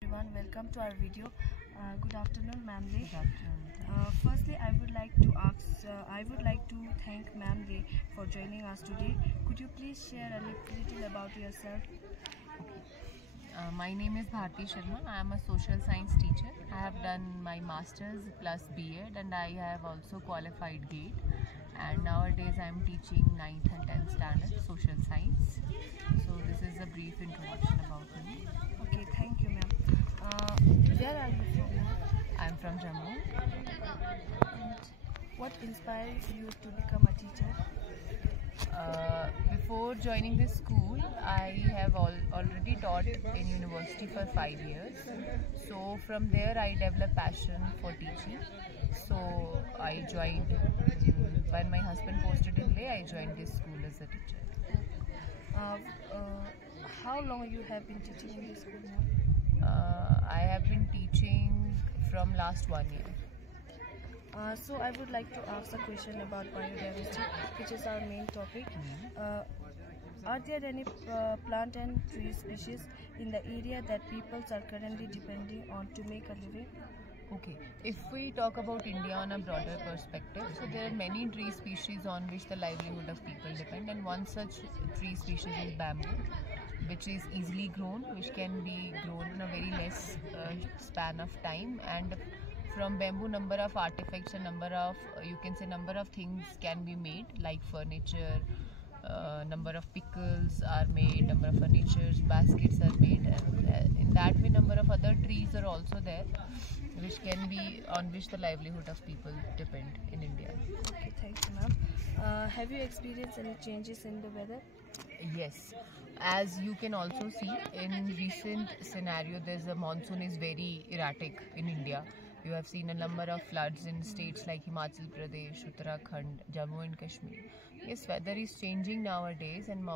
Everyone, welcome to our video. Good afternoon, Ma'am Lee. Good afternoon. Firstly, I would like to thank Ma'am Lee for joining us today. Could you please share a little about yourself? My name is Bharti Sharma. I am a social science teacher. I have done my masters plus B.Ed and I have also qualified GATE. And nowadays I am teaching 9th and 10th standard social science. So this is a brief introduction about me. Okay, thank you, Ma'am. Where are you from, ma'am? I am from Jammu. And what inspired you to become a teacher? Before joining this school, I have already taught in university for 5 years. So from there I developed passion for teaching. So I joined, when my husband posted in Leh, I joined this school as a teacher. How long you have been teaching in this school, ma'am? I have been teaching from last 1 year. So I would like to ask a question about biodiversity, which is our main topic. Are there any plant and tree species in the area that people are currently depending on to make a living? Okay, if we talk about India on a broader perspective, so there are many tree species on which the livelihood of people depend, and one such tree species is bamboo, which is easily grown, which can be grown in a very less span of time. And from bamboo, number of artifacts and number of number of things can be made, like furniture, number of pickles are made, number of furnitures, baskets are made, and in that way number of other trees are also there, which can be on which the livelihood of people depend in India. Okay, thank you, ma'am. Have you experienced any changes in the weather? Yes, as you can also see in recent scenario, there's a monsoon is very erratic in India. You have seen a number of floods in states like Himachal Pradesh, Uttarakhand, Jammu and Kashmir. Yes, weather is changing nowadays, and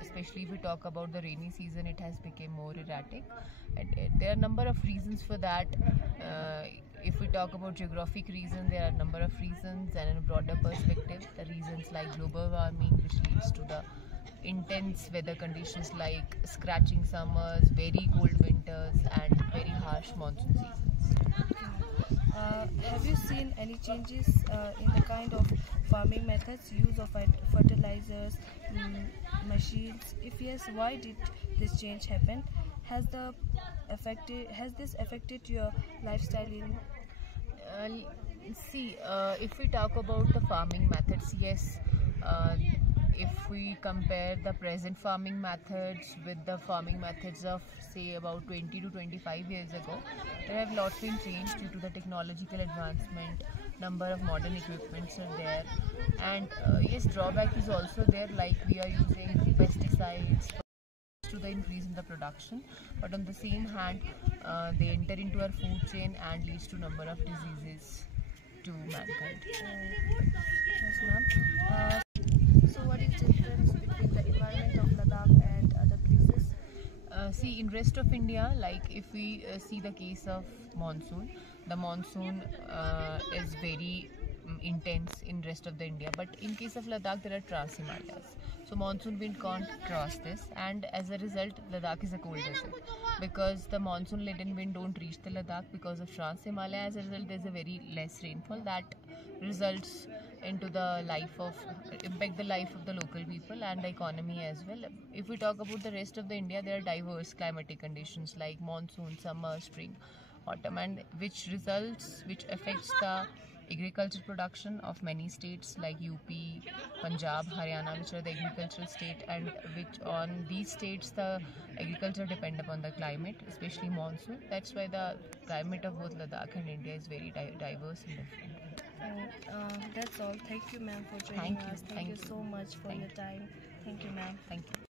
especially if we talk about the rainy season, it has become more erratic. And there are a number of reasons for that. If we talk about geographic reasons, there are a number of reasons, and in a broader perspective, the reasons like global warming, which leads to the intense weather conditions like scorching summers, very cold winters, and very harsh monsoon seasons. Have you seen any changes in the kind of farming methods, use of fertilizers, machines? If yes, why did this change happen? Has this affected your lifestyle in? If we talk about the farming methods, yes. If we compare the present farming methods with the farming methods of say about 20 to 25 years ago, there have lots been changed due to the technological advancement, number of modern equipments are there, and yes, drawback is also there, like we are using pesticides to the increase in the production, but on the same hand they enter into our food chain and leads to number of diseases to mankind. Yes, ma'am. So what is the difference between the environment of Ladakh and other places? In rest of India, like if we see the case of monsoon, the monsoon is very intense in rest of the India, but in case of Ladakh there are trans-Himalayas, so monsoon wind can't cross this, and as a result Ladakh is a cold desert because the monsoon laden wind don't reach the Ladakh because of trans-Himalaya. As a result, there's a very less rainfall that results into the impact the life of the local people and the economy as well. If we talk about the rest of the India, there are diverse climatic conditions like monsoon, summer, spring, autumn, and which affects the agriculture production of many states like UP, Punjab, Haryana, which are the agricultural state, and which on these states the agriculture depend upon the climate, especially monsoon. That's why the climate of both Ladakh and India is very diverse and different. That's all. Thank you, ma'am, for joining us. Thank you so much for your time. Thank you, ma'am. Thank you.